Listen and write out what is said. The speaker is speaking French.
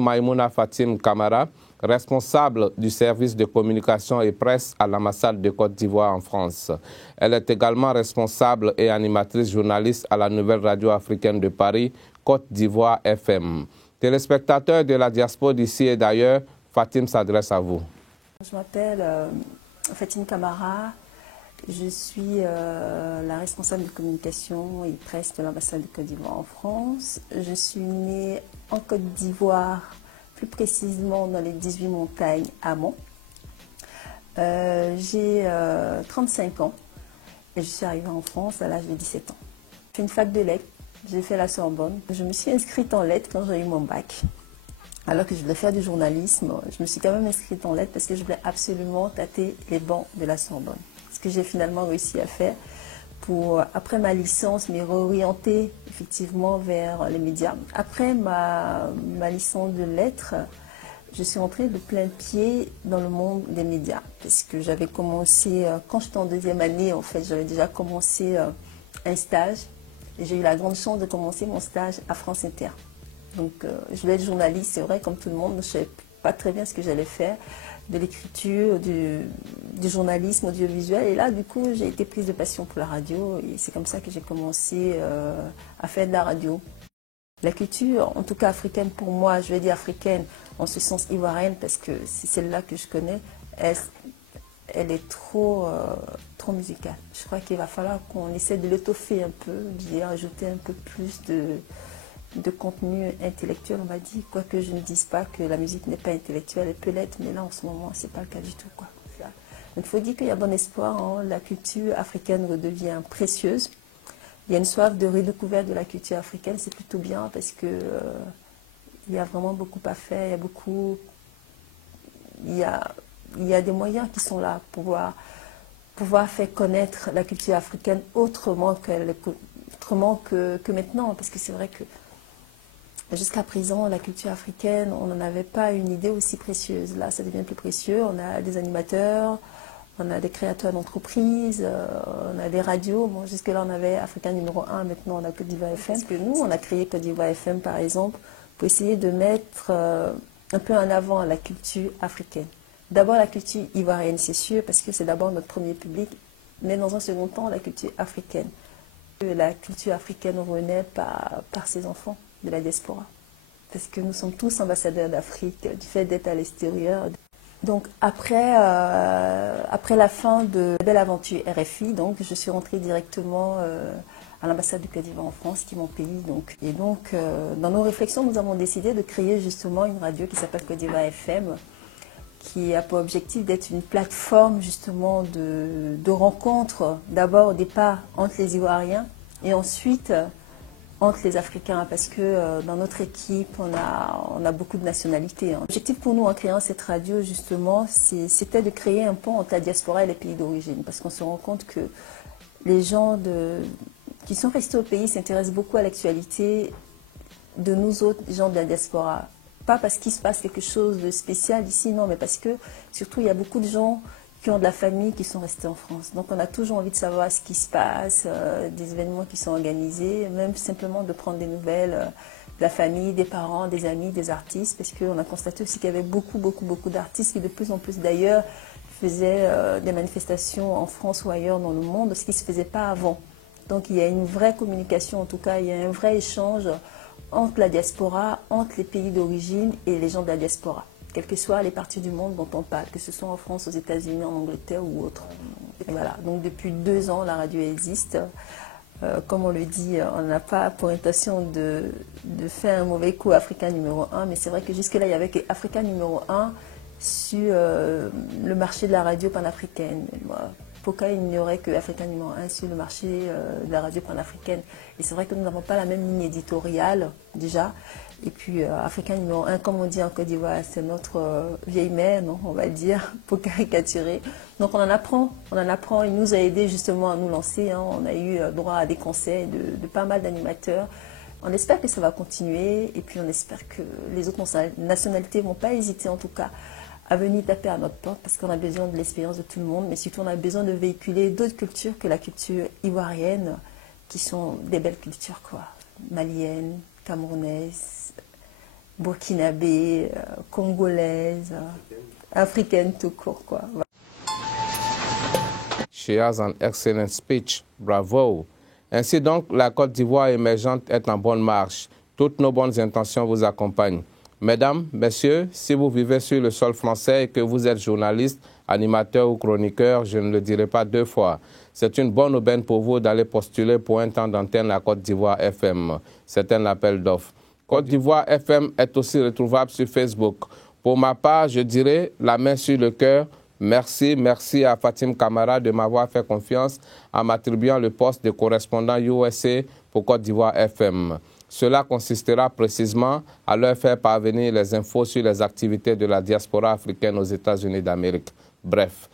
Maïmouna Fatim Camara, responsable du service de communication et presse à l'ambassade de Côte d'Ivoire en France. Elle est également responsable et animatrice journaliste à la nouvelle radio africaine de Paris, Côte d'Ivoire FM. Téléspectateurs de la diaspora d'ici et d'ailleurs, Fatim s'adresse à vous. Je m'appelle Fatim Camara. Je suis la responsable de communication et presse de l'ambassade de Côte d'Ivoire en France. Je suis née en Côte d'Ivoire, plus précisément dans les 18 montagnes à Mont. J'ai 35 ans et je suis arrivée en France à l'âge de 17 ans. J'ai fait une fac de lettres, j'ai fait la Sorbonne. Je me suis inscrite en lettres quand j'ai eu mon bac. Alors que je voulais faire du journalisme, je me suis quand même inscrite en lettres parce que je voulais absolument tâter les bancs de la Sorbonne. Ce que j'ai finalement réussi à faire pour, après ma licence, me réorienter effectivement vers les médias. Après ma licence de lettres, je suis entrée de plein pied dans le monde des médias. Parce que j'avais commencé, quand j'étais en deuxième année, en fait, j'avais déjà commencé un stage. Et j'ai eu la grande chance de commencer mon stage à France Inter. Donc, je voulais être journaliste, c'est vrai, comme tout le monde, je ne savais pas très bien ce que j'allais faire, de l'écriture, du journalisme audiovisuel. Et là, du coup, j'ai été prise de passion pour la radio et c'est comme ça que j'ai commencé à faire de la radio. La culture, en tout cas africaine pour moi, je vais dire africaine en ce sens ivoirienne parce que c'est celle-là que je connais, elle est trop musicale. Je crois qu'il va falloir qu'on essaie de l'étoffer un peu, d'y ajouter un peu plus de contenu intellectuel, on va dire, quoique je ne dise pas que la musique n'est pas intellectuelle, elle peut l'être, mais là en ce moment, c'est pas le cas du tout, quoi. Donc il faut dire qu'il y a bon espoir, hein, la culture africaine redevient précieuse. Il y a une soif de redécouverte de la culture africaine, c'est plutôt bien parce que il y a vraiment beaucoup à faire, il y a des moyens qui sont là pour pouvoir faire connaître la culture africaine autrement que maintenant, parce que c'est vrai que jusqu'à présent, la culture africaine, on n'en avait pas une idée aussi précieuse. Là, ça devient plus précieux. On a des animateurs, on a des créateurs d'entreprises, on a des radios. Bon, jusque-là, on avait Africa numéro 1, maintenant on a Côte d'Ivoire FM. Parce que nous, on a créé Côte d'Ivoire FM, par exemple, pour essayer de mettre un peu en avant la culture africaine. D'abord, la culture ivoirienne, c'est sûr, parce que c'est d'abord notre premier public, mais dans un second temps, la culture africaine. La culture africaine renaît par ses enfants de la diaspora. Parce que nous sommes tous ambassadeurs d'Afrique, du fait d'être à l'extérieur. Donc après la fin de Belle Aventure RFI, donc, je suis rentrée directement à l'ambassade du Côte d'Ivoire en France, qui est mon pays. Donc. Et donc, dans nos réflexions, nous avons décidé de créer justement une radio qui s'appelle Côte d'Ivoire FM, qui a pour objectif d'être une plateforme justement de rencontres, d'abord au départ entre les Ivoiriens et ensuite entre les Africains, parce que dans notre équipe, on a beaucoup de nationalités. L'objectif pour nous en créant cette radio, justement, c'était de créer un pont entre la diaspora et les pays d'origine, parce qu'on se rend compte que les gens qui sont restés au pays s'intéressent beaucoup à l'actualité de nous autres, gens de la diaspora. Pas parce qu'il se passe quelque chose de spécial ici, non, mais parce que surtout il y a beaucoup de gens qui ont de la famille qui sont restés en France. Donc on a toujours envie de savoir ce qui se passe, des événements qui sont organisés, même simplement de prendre des nouvelles de la famille, des parents, des amis, des artistes, parce qu'on a constaté aussi qu'il y avait beaucoup d'artistes qui de plus en plus d'ailleurs faisaient des manifestations en France ou ailleurs dans le monde, ce qui ne se faisait pas avant. Donc il y a une vraie communication, en tout cas il y a un vrai échange entre la diaspora, entre les pays d'origine et les gens de la diaspora, quelles que soient les parties du monde dont on parle, que ce soit en France, aux États-Unis, en Angleterre ou autre. Et voilà, donc depuis 2 ans, la radio existe. Comme on le dit, on n'a pas pour intention de faire un mauvais coup à Africa numéro 1, mais c'est vrai que jusque-là, il y avait que Africa numéro 1 sur le marché de la radio panafricaine. Pourquoi il n'y aurait que Africa numéro 1 sur le marché de la radio panafricaine? Et c'est vrai que nous n'avons pas la même ligne éditoriale déjà. Et puis Africa numéro 1, comme on dit en Côte d'Ivoire, c'est notre vieille mère, non, on va dire, pour caricaturer. Donc on en apprend. Il nous a aidé justement à nous lancer. Hein. On a eu droit à des conseils de pas mal d'animateurs. On espère que ça va continuer. Et puis on espère que les autres nationalités ne vont pas hésiter en tout cas à venir taper à notre porte, parce qu'on a besoin de l'expérience de tout le monde, mais surtout on a besoin de véhiculer d'autres cultures que la culture ivoirienne, qui sont des belles cultures, quoi. Maliennes, camerounaises, burkinabé, congolaise, africaine tout court, quoi. She has an excellent speech. Bravo. Ainsi donc, la Côte d'Ivoire émergente est en bonne marche. Toutes nos bonnes intentions vous accompagnent. Mesdames, messieurs, si vous vivez sur le sol français et que vous êtes journaliste, animateur ou chroniqueur, je ne le dirai pas deux fois. C'est une bonne aubaine pour vous d'aller postuler pour un temps d'antenne à Côte d'Ivoire FM. C'est un appel d'offres. Côte d'Ivoire FM est aussi retrouvable sur Facebook. Pour ma part, je dirais la main sur le cœur. Merci à Fatim Camara de m'avoir fait confiance en m'attribuant le poste de correspondant USA pour Côte d'Ivoire FM. Cela consistera précisément à leur faire parvenir les infos sur les activités de la diaspora africaine aux États-Unis d'Amérique. Bref.